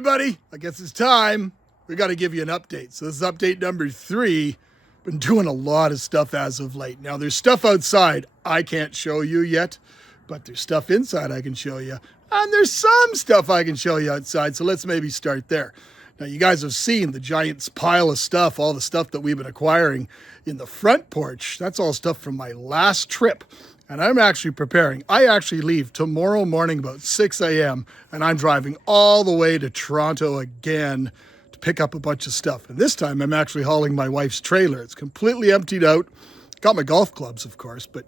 everybody. I guess it's time. We got to give you an update. So this is update number 3. Been doing a lot of stuff as of late. Now there's stuff outside I can't show you yet, but there's stuff inside I can show you. And there's some stuff I can show you outside. So let's maybe start there. Now you guys have seen the giant pile of stuff, all the stuff that we've been acquiring in the front porch. That's all stuff from my last trip. And I'm actually preparing. I actually leave tomorrow morning about 6 a.m. and I'm driving all the way to Toronto again to pick up a bunch of stuff. And this time I'm actually hauling my wife's trailer. It's completely emptied out. Got my golf clubs, of course, but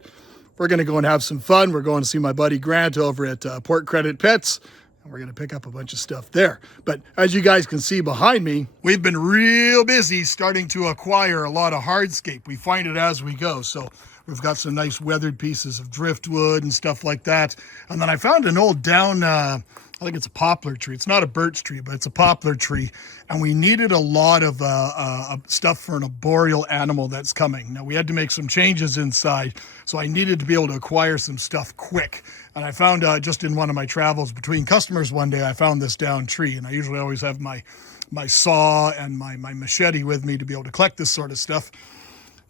we're going to go and have some fun. We're going to see my buddy Grant over at Port Credit Pets. And we're going to pick up a bunch of stuff there. But as you guys can see behind me, we've been real busy starting to acquire a lot of hardscape. We find it as we go. So we've got some nice weathered pieces of driftwood and stuff like that. And then I found an old down, I think it's a poplar tree. It's not a birch tree, but it's a poplar tree. And we needed a lot of stuff for an arboreal animal that's coming. Now we had to make some changes inside, so I needed to be able to acquire some stuff quick. And I found just in one of my travels between customers one day, I found this down tree. And I usually always have my saw and my machete with me to be able to collect this sort of stuff.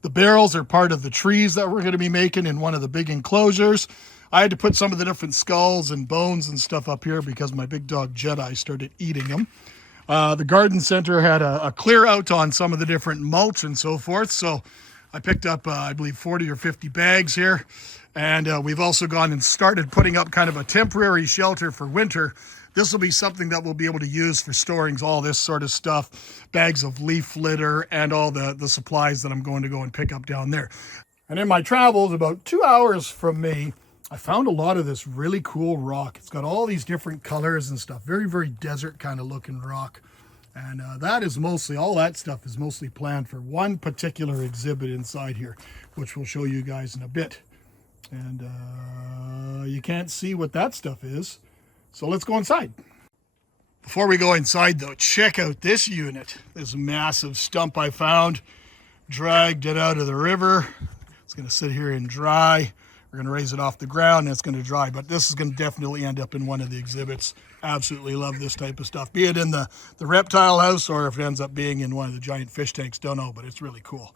The barrels are part of the trees that we're going to be making in one of the big enclosures. I had to put some of the different skulls and bones and stuff up here because my big dog JEDI started eating them. The garden center had a clear out on some of the different mulch and so forth. So I picked up, I believe, 40 or 50 bags here. And we've also gone and started putting up kind of a temporary shelter for winter. This will be something that we'll be able to use for storing all this sort of stuff, bags of leaf litter and all the supplies that I'm going to go and pick up down there. And in my travels, about 2 hours from me, I found a lot of this really cool rock. It's got all these different colors and stuff, very, very desert kind of looking rock. And that is mostly, all that stuff is mostly planned for one particular exhibit inside here, which we'll show you guys in a bit. And you can't see what that stuff is. So let's go inside. Before we go inside though, check out this unit. This massive stump I found, dragged it out of the river. It's gonna sit here and dry. We're gonna raise it off the ground and it's gonna dry, but this is gonna definitely end up in one of the exhibits. Absolutely love this type of stuff, be it in the reptile house or if it ends up being in one of the giant fish tanks, don't know, but it's really cool.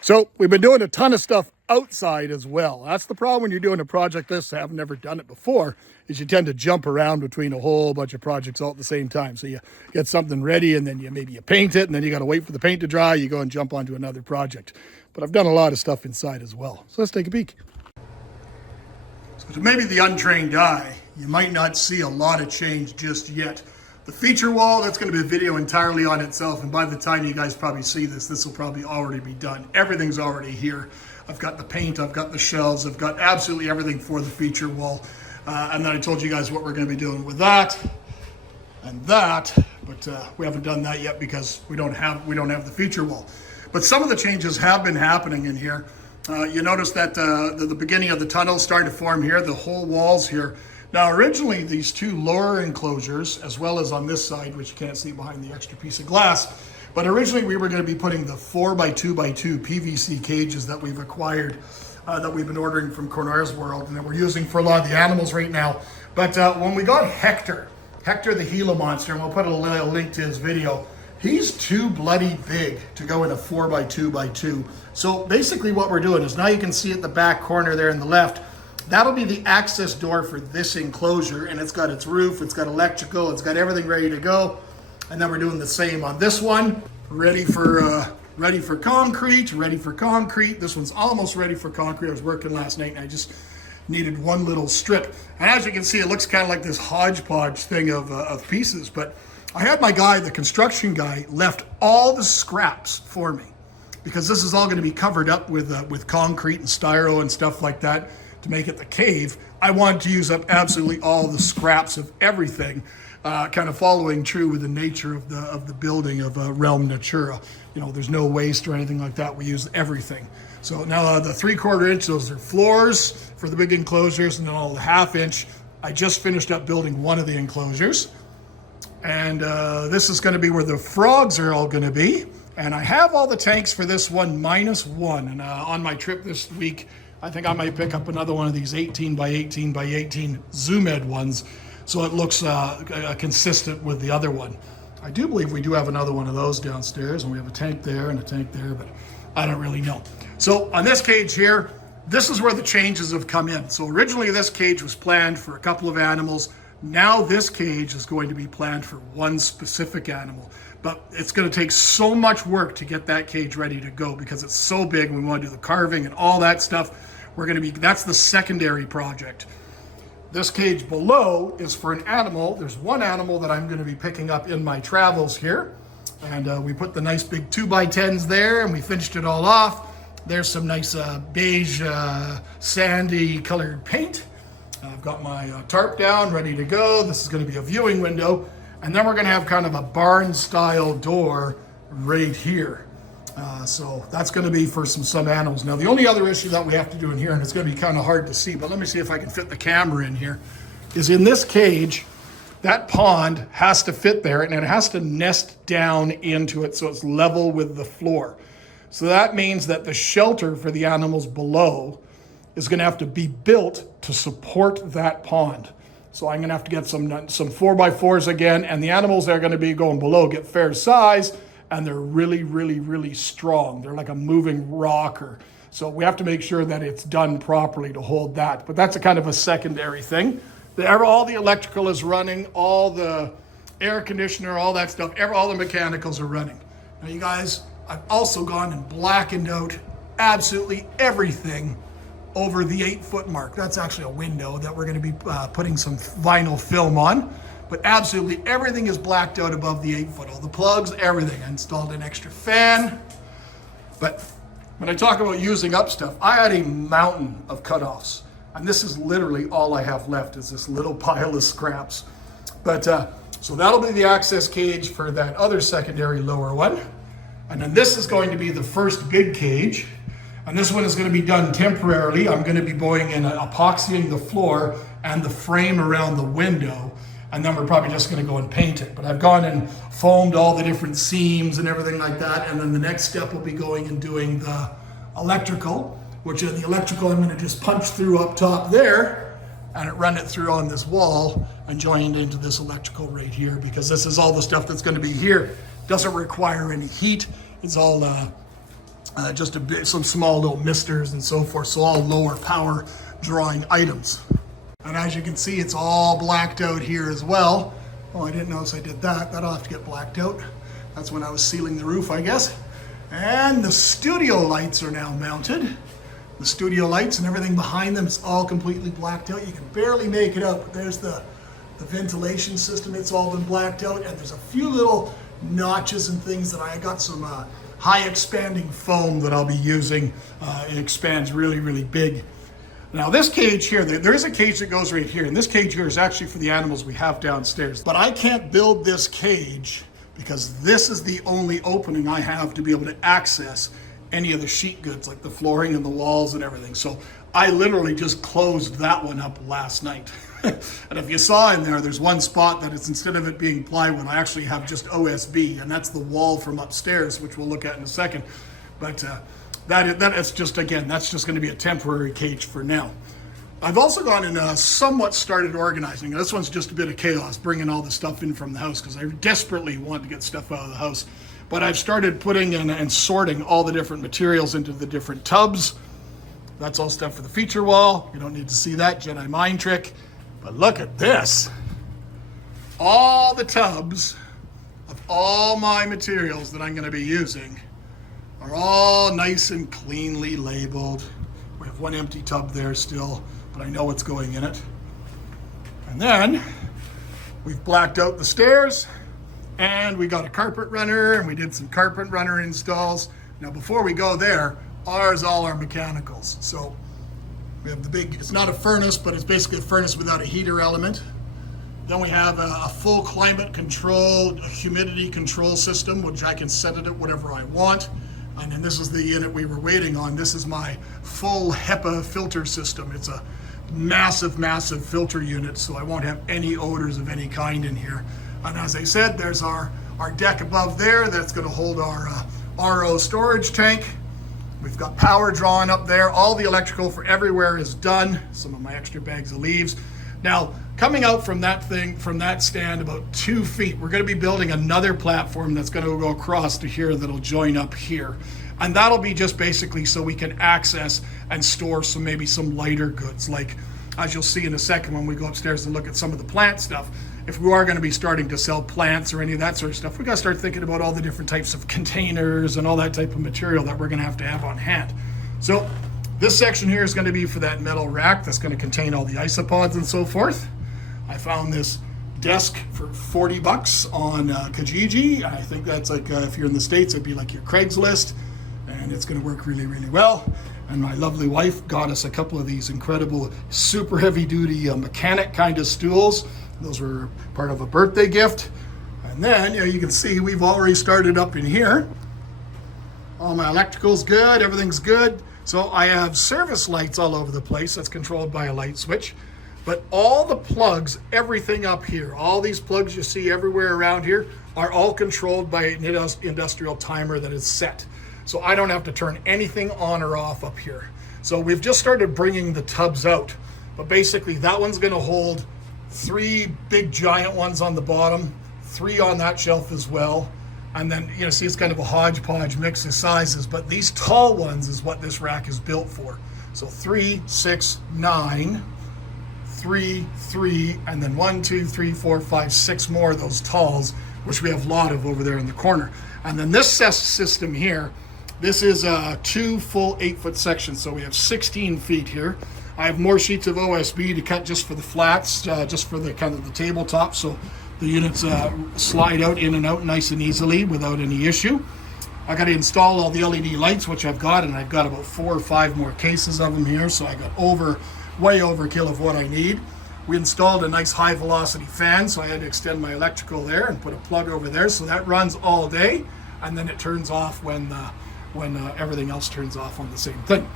So we've been doing a ton of stuff outside as well. That's the problem when you're doing a project this, I have never done it before, is you tend to jump around between a whole bunch of projects all at the same time. So you get something ready and then maybe you paint it and then you got to wait for the paint to dry. You go and jump onto another project. But I've done a lot of stuff inside as well. So let's take a peek. So to maybe the untrained eye, you might not see a lot of change just yet. The feature wall, that's going to be a video entirely on itself. And by the time you guys probably see this, this will probably already be done. Everything's already here. I've got the paint, I've got the shelves, I've got absolutely everything for the feature wall. And then I told you guys what we're going to be doing with that and that, but we haven't done that yet because we don't have the feature wall. But some of the changes have been happening in here. You notice that the beginning of the tunnel started to form here, the whole walls here. Now originally these two lower enclosures, as well as on this side, which you can't see behind the extra piece of glass, but originally we were going to be putting the 4x2x2 PVC cages that we've acquired, that we've been ordering from Cornar's World and that we're using for a lot of the animals right now. But when we got Hector the Gila monster, and we'll put a link to his video, he's too bloody big to go in a 4x2x2. So basically what we're doing is, now you can see at the back corner there in the left, that'll be the access door for this enclosure, and it's got its roof, it's got electrical, it's got everything ready to go. And then we're doing the same on this one, ready for concrete. This one's almost ready for concrete. I was working last night and I just needed one little strip. And as you can see, it looks kind of like this hodgepodge thing of pieces, but I had my guy, the construction guy, left all the scraps for me because this is all going to be covered up with concrete and styro and stuff like that to make it the cave. I wanted to use up absolutely all the scraps of everything, kind of following true with the nature of the building of Realm Natura. You know, there's no waste or anything like that. We use everything. So now the 3/4 inch, those are floors for the big enclosures, and then all the 1/2 inch. I just finished up building one of the enclosures. And this is going to be where the frogs are all going to be. And I have all the tanks for this one -1. And on my trip this week, I think I might pick up another one of these 18 by 18 by 18 Zoom Ed ones so it looks consistent with the other one. I do believe we do have another one of those downstairs, and we have a tank there and a tank there, but I don't really know. So on this cage here, this is where the changes have come in. So originally this cage was planned for a couple of animals. Now this cage is going to be planned for one specific animal. But it's going to take so much work to get that cage ready to go because it's so big and we want to do the carving and all that stuff. That's the secondary project. This cage below is for an animal. There's one animal that I'm going to be picking up in my travels here. And we put the nice big 2x10s there and we finished it all off. There's some nice beige, sandy colored paint. I've got my tarp down, ready to go. This is going to be a viewing window. And then we're going to have kind of a barn style door right here. So that's going to be for some animals. Now, the only other issue that we have to do in here, and it's going to be kind of hard to see, but let me see if I can fit the camera in here, is in this cage, that pond has to fit there and it has to nest down into it so it's level with the floor. So that means that the shelter for the animals below is going to have to be built to support that pond. So I'm going to have to get some 4x4s again, and the animals that are going to be going below get fair size, and they're really, really, really strong. They're like a moving rocker. So we have to make sure that it's done properly to hold that. But that's a kind of a secondary thing. All the electrical is running, all the air conditioner, all that stuff, all the mechanicals are running. Now you guys, I've also gone and blackened out absolutely everything over the 8-foot mark. That's actually a window that we're going to be putting some vinyl film on. But absolutely everything is blacked out above the 8-foot. All the plugs, everything. I installed an extra fan. But when I talk about using up stuff, I had a mountain of cutoffs. And this is literally all I have left is this little pile of scraps. But so that'll be the access cage for that other secondary lower one. And then this is going to be the first big cage. And this one is going to be done temporarily. I'm going to be going in epoxying the floor and the frame around the window. And then we're probably just going to go and paint it. But I've gone and foamed all the different seams and everything like that. And then the next step will be going and doing the electrical, which is the electrical I'm going to just punch through up top there and run it through on this wall and join it into this electrical right here, because this is all the stuff that's going to be here. Doesn't require any heat. It's all just some small little misters and so forth. So all lower power drawing items. And as you can see, it's all blacked out here as well. Oh, I didn't notice I did that. That'll have to get blacked out. That's when I was sealing the roof, I guess. And the studio lights are now mounted. The studio lights and everything behind them is all completely blacked out. You can barely make it out, but there's the ventilation system. It's all been blacked out. And there's a few little notches and things that I got some high expanding foam that I'll be using. It expands really, really big. Now this cage here, there is a cage that goes right here, and this cage here is actually for the animals we have downstairs. But I can't build this cage because this is the only opening I have to be able to access any of the sheet goods, like the flooring and the walls and everything. So I literally just closed that one up last night. And if you saw in there, there's one spot that it's, instead of it being plywood, I actually have just OSB, and that's the wall from upstairs, which we'll look at in a second. But that is just, again, that's just going to be a temporary cage for now. I've also gone and somewhat started organizing. This one's just a bit of chaos, bringing all the stuff in from the house because I desperately want to get stuff out of the house. But I've started putting in and sorting all the different materials into the different tubs. That's all stuff for the feature wall. You don't need to see that Jedi mind trick. But look at this. All the tubs of all my materials that I'm going to be using are all nice and cleanly labeled. We have one empty tub there still, but I know what's going in it. And then we've blacked out the stairs, and we got a carpet runner, and we did some carpet runner installs. Now before we go there, all our mechanicals. So we have the big, it's not a furnace, but it's basically a furnace without a heater element. Then we have a full climate control, humidity control system, which I can set it at whatever I want. And then this is the unit we were waiting on. This is my full HEPA filter system. It's a massive, massive filter unit, so I won't have any odors of any kind in here. And as I said, there's our deck above there that's going to hold our RO storage tank. We've got power drawn up there. All the electrical for everywhere is done. Some of my extra bags of leaves. Now, coming out from that stand about 2 feet, we're going to be building another platform that's going to go across to here that'll join up here. And that'll be just basically so we can access and store maybe some lighter goods. Like, as you'll see in a second when we go upstairs and look at some of the plant stuff, if we are going to be starting to sell plants or any of that sort of stuff, we got to start thinking about all the different types of containers and all that type of material that we're going to have on hand. So this section here is going to be for that metal rack that's going to contain all the isopods and so forth. I found this desk for $40 on Kijiji. I think that's like, if you're in the States, it'd be like your Craigslist, and it's going to work really, really well. And my lovely wife got us a couple of these incredible, super heavy duty mechanic kind of stools. Those were part of a birthday gift. And then, you can see we've already started up in here. All my electrical's good, everything's good. So I have service lights all over the place that's controlled by a light switch. But all the plugs, everything up here, all these plugs you see everywhere around here are all controlled by an industrial timer that is set. So I don't have to turn anything on or off up here. So we've just started bringing the tubs out. But basically that one's going to hold 3 big giant ones on the bottom, 3 on that shelf as well. And then, see it's kind of a hodgepodge mix of sizes, but these tall ones is what this rack is built for. So 3, 6, 9, 3, 3, and then 1, 2, 3, 4, 5, 6 more of those talls, which we have a lot of over there in the corner. And then this system here, this is 2 full 8-foot sections, so we have 16 feet here. I have more sheets of OSB to cut just for the flats, just for the kind of the tabletop, so the units slide out in and out nice and easily without any issue. I got to install all the LED lights, which I've got, and I've got about 4 or 5 more cases of them here, so I got way overkill of what I need. We installed a nice high velocity fan, so I had to extend my electrical there and put a plug over there, so that runs all day, and then it turns off when everything else turns off on the same thing.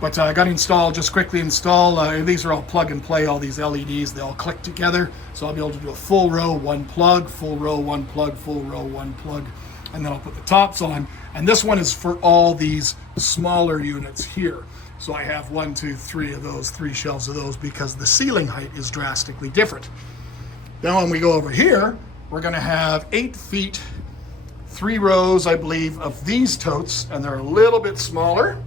But I got to just quickly install, these are all plug and play, all these LEDs, they all click together. So I'll be able to do a full row, 1 plug, full row, 1 plug, full row, 1 plug, and then I'll put the tops on. And this one is for all these smaller units here. So I have 1, 2, 3 of those, 3 shelves of those, because the ceiling height is drastically different. Then when we go over here, we're going to have 8 feet, 3 rows, I believe, of these totes, and they're a little bit smaller.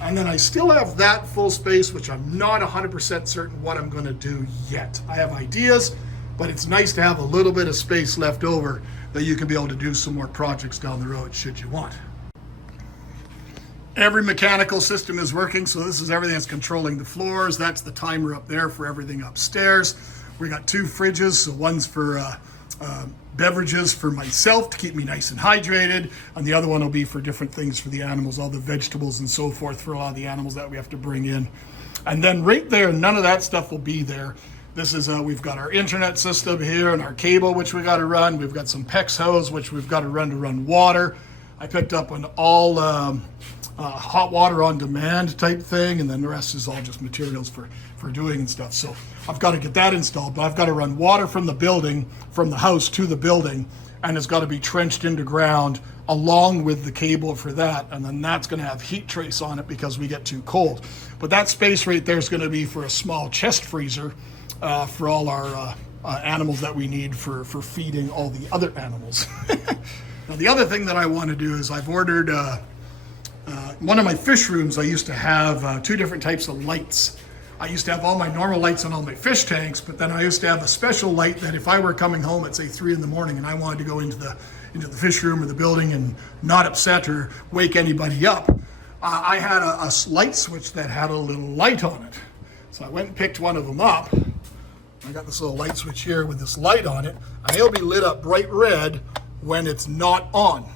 And then I still have that full space, which I'm not 100% certain what I'm going to do yet. I have ideas, but it's nice to have a little bit of space left over that you can be able to do some more projects down the road should you want. Every mechanical system is working, so this is everything that's controlling the floors. That's the timer up there for everything upstairs. We got 2 fridges, so one's for beverages for myself to keep me nice and hydrated, and the other one will be for different things for the animals, all the vegetables and so forth for a lot of the animals that we have to bring in. And then right there, none of that stuff will be there. This is, we've got our internet system here and our cable, which we got to run. We've got some PEX hose, which we've got to run water. I picked up an all hot water on demand type thing, and then the rest is all just materials for doing and stuff. So I've got to get that installed, but I've got to run water from the building, from the house to the building, and it's got to be trenched into ground along with the cable for that, and then that's going to have heat trace on it because we get too cold. But that space right there is going to be for a small chest freezer for all our animals that we need for feeding all the other animals. Now the other thing that I want to do is I've ordered one of my fish rooms. I used to have 2 different types of lights. I used to have all my normal lights on all my fish tanks, but then I used to have a special light that if I were coming home at say 3 in the morning and I wanted to go into the fish room or the building and not upset or wake anybody up, I had a light switch that had a little light on it. So I went and picked one of them up. I got this little light switch here with this light on it, and it'll be lit up bright red when it's not on.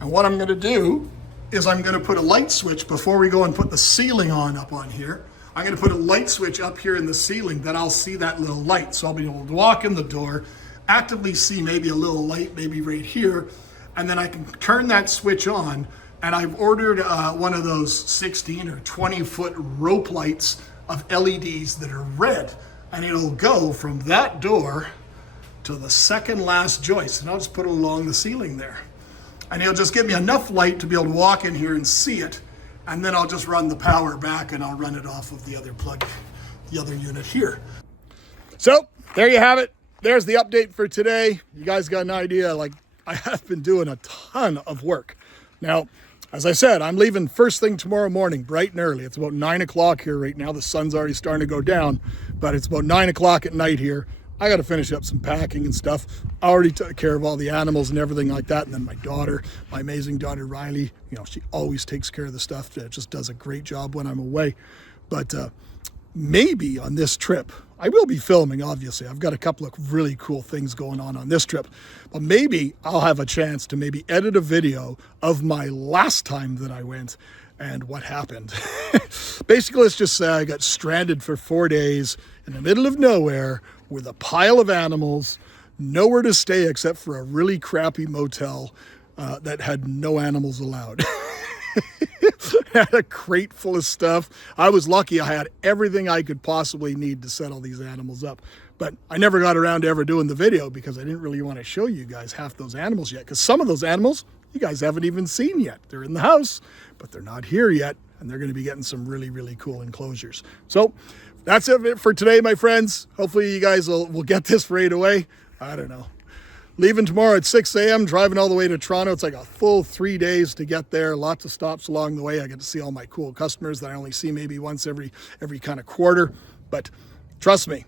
And what I'm going to do is I'm going to put a light switch before we go and put the ceiling on up on here. I'm going to put a light switch up here in the ceiling that I'll see that little light. So I'll be able to walk in the door, actively see maybe a little light, maybe right here, and then I can turn that switch on. And I've ordered one of those 16 or 20 foot rope lights of LEDs that are red, and it'll go from that door to the second last joist, and I'll just put it along the ceiling there. And it'll just give me enough light to be able to walk in here and see it, and then I'll just run the power back and I'll run it off of the other plug, the other unit here. So there you have it. There's the update for today. You guys got an idea. Like, I have been doing a ton of work. Now, as I said, I'm leaving first thing tomorrow morning, bright and early. It's about 9 o'clock here right now. The sun's already starting to go down, but it's about 9 o'clock at night here. I got to finish up some packing and stuff. I already took care of all the animals and everything like that. And then my daughter, my amazing daughter, Riley, she always takes care of the stuff. It just does a great job when I'm away. But maybe on this trip, I will be filming, obviously. I've got a couple of really cool things going on this trip. But maybe I'll have a chance to maybe edit a video of my last time that I went and what happened. Basically, let's just say I got stranded for 4 days in the middle of nowhere with a pile of animals, nowhere to stay except for a really crappy motel that had no animals allowed. Had a crate full of stuff. I was lucky. I had everything I could possibly need to set all these animals up. But I never got around to ever doing the video because I didn't really want to show you guys half those animals yet. Because some of those animals you guys haven't even seen yet. They're in the house, but they're not here yet. And they're going to be getting some really, really cool enclosures. So that's it for today, my friends. Hopefully you guys will get this right away. I don't know. Leaving tomorrow at 6 a.m., driving all the way to Toronto. It's like a full 3 days to get there. Lots of stops along the way. I get to see all my cool customers that I only see maybe once every kind of quarter. But trust me,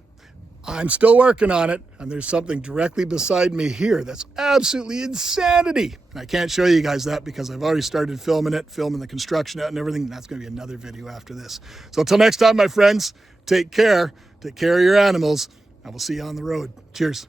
I'm still working on it. And there's something directly beside me here that's absolutely insanity. And I can't show you guys that because I've already started filming the construction and everything. And that's going to be another video after this. So until next time, my friends, take care. Take care of your animals. And we'll see you on the road. Cheers.